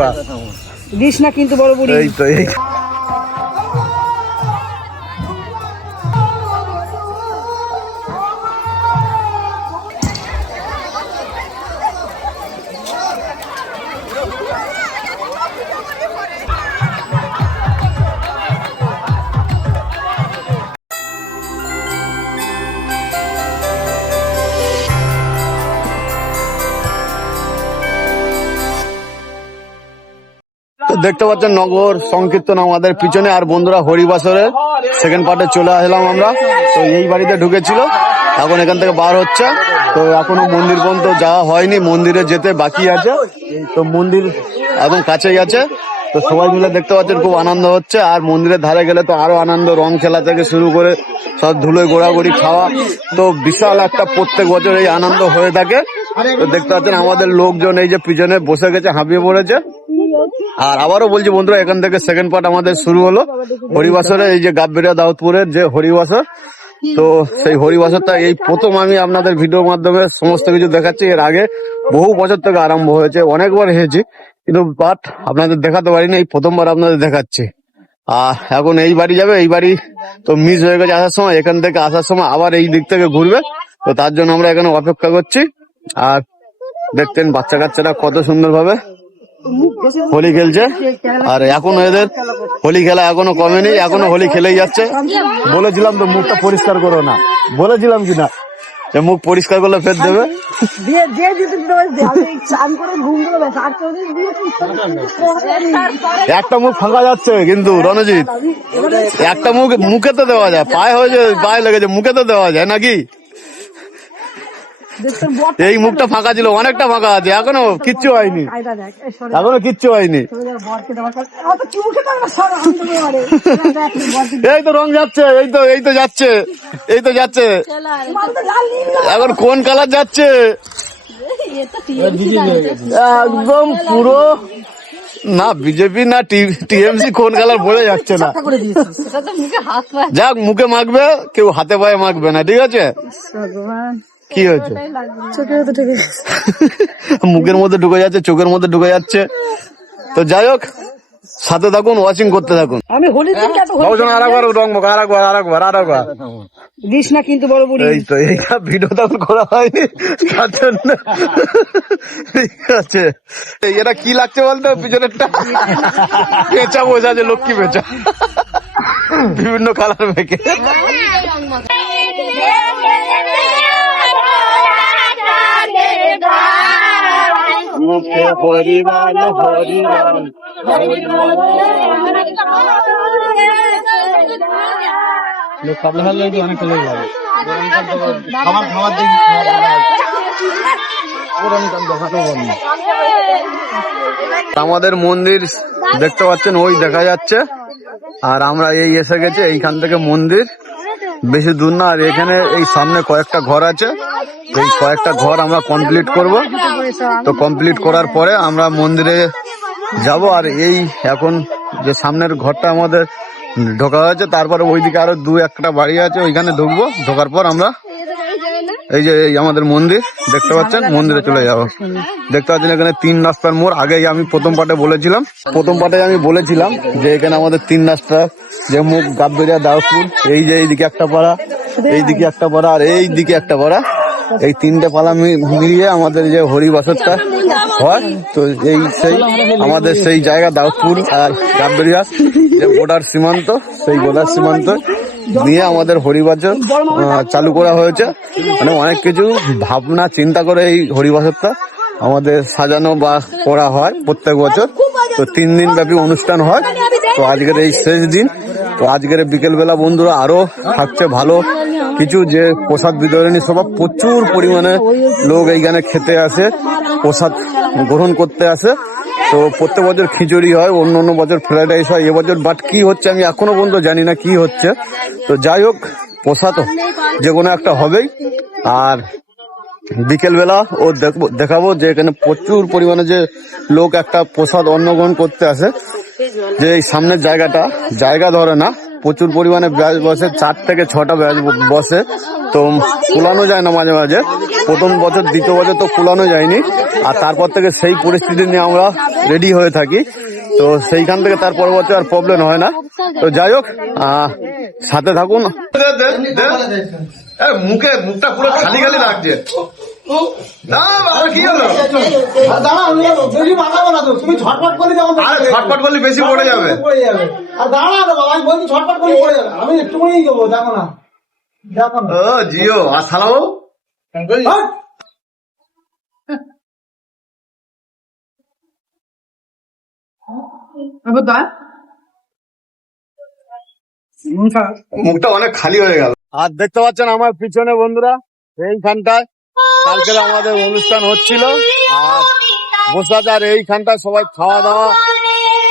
আরাগবা this না কিন্তু বড় বুড়ি। এই তো এই দেখতে পাচ্ছেন নগর সংকীর্তন আমাদের পিছনে, আর বন্ধুরা হরিবাসরের সেকেন্ড পার্টে চলে আসলাম আমরা। তো এই বাড়িতে ঢুকেছিল, এখন এখান থেকে বার হচ্ছে। তো এখনো মন্দির পর্যন্ত যাওয়া হয়নি, মন্দিরে যেতে বাকি আছে। তো মন্দির একদম কাছেই আছে। তো সবাই মিলে দেখতে পাচ্ছেন খুব আনন্দ হচ্ছে। আর মন্দিরের ধারে গেলে তো আরো আনন্দ, রং খেলা থেকে শুরু করে সব ধুলোয় ঘোরাঘুরি খাওয়া, তো বিশাল একটা প্রত্যেক বছর এই আনন্দ হয়ে থাকে। তো দেখতে পাচ্ছেন আমাদের লোকজন এই যে পিছনে বসে গেছে, হাঁপিয়ে পড়েছে। আর আবারও বলছি বন্ধুরা, এখান থেকে সেকেন্ড পার্ট আমাদের শুরু হলো হরিবাসরে, এই যে গাববেড়িয়া দাউদপুরের যে হরিবাসর। তো সেই হরিবাসরটা এই প্রথম আমি আপনাদের ভিডিওর মাধ্যমে সমস্ত কিছু দেখাচ্ছি। এর আগে বহু বছর থেকে আরম্ভ হয়েছে, অনেকবার এসেছি, কিন্তু বাট আপনাদের দেখাতে পারিনি, এই প্রথমবার আপনাদের দেখাচ্ছি। আর এখন এই বাড়ি যাবে, এই বাড়ি তো মিস হয়ে গেছে আসার সময়, এখান থেকে আসার সময় আবার এই দিক থেকে ঘুরবে। তো তার জন্য আমরা এখানে অপেক্ষা করছি। আর দেখতেন বাচ্চা কাচ্চারা কত সুন্দর ভাবে হোলি খেলছে। আর এখনো এদের হোলি খেলা এখনো কমেনি, এখনো হোলি খেলেই যাচ্ছে। বলেছিলাম তো মুখটা পরিষ্কার করো না, বলেছিলাম কিনা যে মুখ পরিষ্কার করলে ফের দেবে। একটা মুখ ফাঁকা যাচ্ছে কিন্তু রণজিৎ, একটা মুখ মুখে তো দেওয়া যায়, পায়ে হয়েছে, পায়ে লেগেছে, মুখে তো দেওয়া যায় নাকি? এই মুখটা ফাঁকা ছিল, অনেকটা ফাঁকা আছে, এখনো কিচ্ছু হয়নি, এখনো কিচ্ছু হয়নি। এই তো রং যাচ্ছে, এই তো যাচ্ছে, এই তো যাচ্ছে। এখন কোন কালার যাচ্ছে? একদম পুরো না বিজেপি না টিএমসি, কোন কালার বোঝা যাচ্ছে না। যাক, মুখে মাখবে, কেউ হাতে পায়ে মাখবে না, ঠিক আছে? কি হয়েছে? মুখের মধ্যে ঢুকে যাচ্ছে, চোখের মধ্যে ঢুকে যাচ্ছে। তো যাই হোক, সাথে থাকুন, ওয়াচিং করতে থাকুন। আমি হোলি আরেকবার রং মুখ, আরেকবার দিস না কিন্তু বড় বুড়ি। এই তো এই ভিডিও তখন করা হয়নি, তার জন্য। ঠিক আছে, এটা কি লাগছে বলতো? পিছনেরটা পেঁচা বোঝা আছে, লক্ষ্মী পেঁচা, বিভিন্ন কালার মেখে। মুখে হরিবল হরিবল আমাদের মন্দির দেখতে পাচ্ছেন, ওই দেখা যাচ্ছে। আর আমরা এই এসে গেছি, এইখান থেকে মন্দির বেশি দূর না। আর এখানে এই সামনে কয়েকটা ঘর আছে, এই কয়েকটা ঘর আমরা কমপ্লিট করব। তো কমপ্লিট করার পরে আমরা মন্দিরে যাব। আর এই এখন যে সামনের ঘরটা আমাদের ঢোকা হয়েছে, তারপরে ওইদিকে আরো দু একটা বাড়ি আছে, ওইখানে ঢুকবো। ঢোকার পর আমরা এই যে এই আমাদের মন্দির দেখতে পাচ্ছেন, মন্দিরে চলে যাবো। দেখতে পাচ্ছেন এখানে 3 রাস্তার মোড়। আগেই আমি প্রথম পার্টে বলেছিলাম যে এখানে আমাদের 3 রাস্তা, যে মুখ গাববেড়িয়া দাউদপুর, এই যে এইদিকে একটা পাড়া, এইদিকে একটা পাড়া, আর এই দিকে একটা পাড়া। এই 3টে পাড়া মিলিয়ে আমাদের যে হরিবাসরটা হয়। তো এই সেই আমাদের সেই জায়গা দাউদপুর আর গাববেড়িয়া যে বর্ডার সীমান্ত, সেই বর্ডার সীমান্ত নিয়ে আমাদের হরিবাসর চালু করা হয়েছে। মানে অনেক কিছু ভাবনা চিন্তা করে এই হরিবাসরটা আমাদের সাজানো বা করা হয় প্রত্যেক বছর। তো 3 দিন ব্যাপী অনুষ্ঠান হয়। তো আজকের এই শেষ দিন। তো আজকের বিকেলবেলা বন্ধুরা আরো থাকছে ভালো কিছু, যে প্রসাদ বিতরণী সভা। প্রচুর পরিমাণে লোক এইখানে খেতে আসে, প্রসাদ গ্রহণ করতে আসে। তো প্রত্যেক বছর খিচুড়ি হয়, অন্য বছর ফ্রাইড রাইস হয়, এবছর বাট কি হচ্ছে আমি এখনো পর্যন্ত জানি না কি হচ্ছে। তো যাই হোক, প্রসাদ যে কোনো একটা হবেই। আর বিকেলবেলা ও দেখাবো যে এখানে প্রচুর পরিমাণে যে লোক একটা প্রসাদ অন্ন গ্রহণ করতে আসে। যে এই সামনের জায়গাটা জায়গা ধরে না, প্রচুর পরিমাণে ব্যাচ বসে, 4 থেকে 6টা ব্যাচ বসে। তো কুলানো যায় না মাঝে মাঝে, প্রথম বছর দ্বিতীয় বছর তো কুলানো যায়নি, আর তারপর থেকে সেই পরিস্থিতি নিয়ে আমরা রেডি হয়ে থাকি। তো সেইখান থেকে তার পরবর্তী আর প্রবলেম হয় না। তো যাই হোক, সাথে থাকুন। মুখটা পুরো খালি খালি লাগছে। কি হলো? তুমি ঝটপট করে যাও, ছটপট করলে বেশি পড়ে যাবে। আর দাঁড়া বাবা, আমি বলছি ঝটপট করে পড়ে যাবে। আমি একটুখানি দেবো, দেখো না, দেখো না। ও জিও, আর সালাও মুখটা অনেক খালি হয়ে গেল। আর দেখতে পাচ্ছেন আমার পিছনে বন্ধুরা, এইখানটায় কালকে আমাদের অনুষ্ঠান হচ্ছিল, আর বসে আছে। আর এইখানটায় সবাই খাওয়া দাওয়া,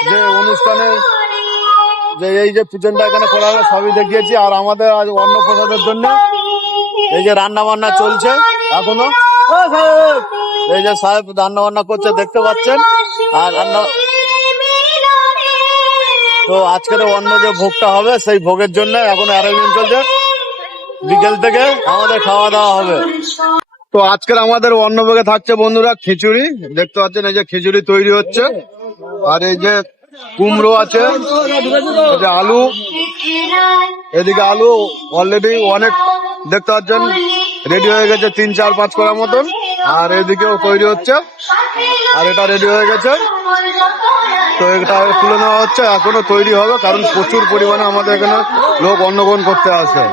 যে অনুষ্ঠানে যে এই যে পিছনটা এখানে করা হবে সবই দেখিয়েছি। আর আমাদের আজ অন্নপ্রসাদের জন্য এই যে রান্না বান্না চলছে এখনো। এই যে সাহেব রান্না বান্না করছে দেখতে পাচ্ছেন। আর রান্না তো আজকের অন্য যে ভোগটা হবে সেই ভোগের জন্য এখন অ্যারেঞ্জমেন্ট চলছে। বিকেল থেকে আমাদের খাওয়া দাওয়া হবে। তো আজকের আমাদের অন্নভোগে থাকছে বন্ধুরা খিচুড়ি, দেখতে পাচ্ছেন এই যে খিচুড়ি তৈরি হচ্ছে। আর এই যে কুমড়ো আছে, এই যে আলু, এদিকে আলু অলরেডি অনেক দেখতে পাচ্ছেন রেডি হয়ে গেছে, 3, 4, 5 করার মতন। আর এদিকেও তৈরি হচ্ছে, আর এটা রেডি হয়ে গেছে। তো এটা তুলে নেওয়া হচ্ছে, এখনো তৈরি হবে, কারণ প্রচুর পরিমাণে আমাদের এখানে লোক অন্নগ্রহণ করতে আসে।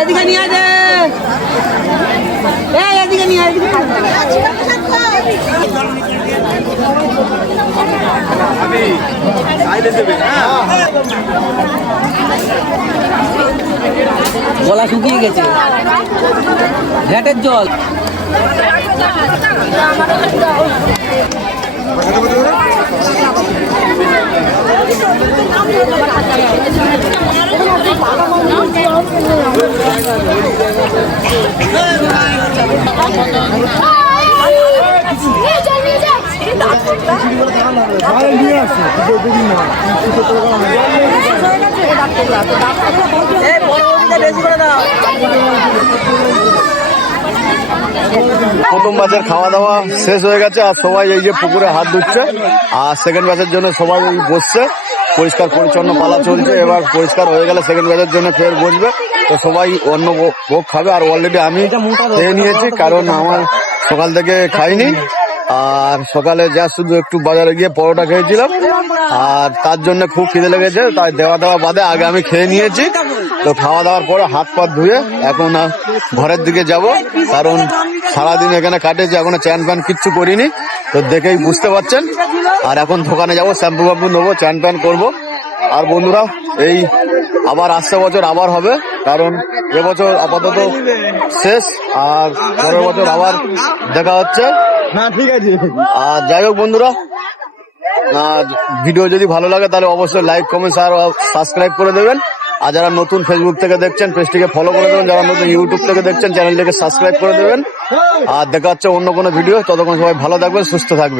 এদিকে নিয়ে আয় দে। এই এদিকে নিয়ে আয়, এদিকে। গলা শুকিয়ে গেছে, ঘাটের জল। প্রথম ব্যাচের খাওয়া দাওয়া শেষ হয়ে গেছে আর সবাই এই যে পুকুরে হাত ধুচ্ছে আর সেকেন্ড ব্যাচের জন্য সবাই এই বসছে, পরিষ্কার পরিচ্ছন্ন পালা চলছে। এবার পরিষ্কার হয়ে গেলে সেকেন্ড ব্যাচের জন্য ফের বসবে, তো সবাই অন্য ভোগ খাবে। আর অলরেডি আমি খেয়ে নিয়েছি, কারণ আমার সকাল থেকে খাইনি। আর সকালে যা শুধু একটু বাজারে গিয়ে পরোটা খেয়েছিলাম, আর তার জন্য খুব খিদে লেগেছে, তাই দেওয়া বাদে আগে আমি খেয়ে নিয়েছি। তো খাওয়া দাওয়ার পরে হাত পা ধুয়ে এখন ঘরের দিকে যাব, কারণ সারাদিন এখানে কাটেছে, এখনো চান প্যান কিচ্ছু করিনি, তো দেখেই বুঝতে পারছেন। আর এখন দোকানে যাব, শ্যাম্পু ফ্যাম্পু নেবো, চান প্যান করবো। আর বন্ধুরা, এই আবার আসছে বছর আবার হবে, কারণ এবছর আপাতত শেষ, আর পরের বছর আবার দেখা হচ্ছে। হ্যাঁ ঠিক আছে। আর যাই হোক বন্ধুরা, আর ভিডিও যদি ভালো লাগে তাহলে অবশ্যই লাইক, কমেন্ট আর সাবস্ক্রাইব করে দেবেন। আর যারা নতুন ফেসবুক থেকে দেখছেন পেজটিকে ফলো করে দেবেন, যারা নতুন ইউটিউব থেকে দেখছেন চ্যানেলটিকে সাবস্ক্রাইব করে দেবেন। আর দেখা হচ্ছে অন্য কোনো ভিডিও, ততক্ষণ সবাই ভালো থাকবেন, সুস্থ থাকবেন।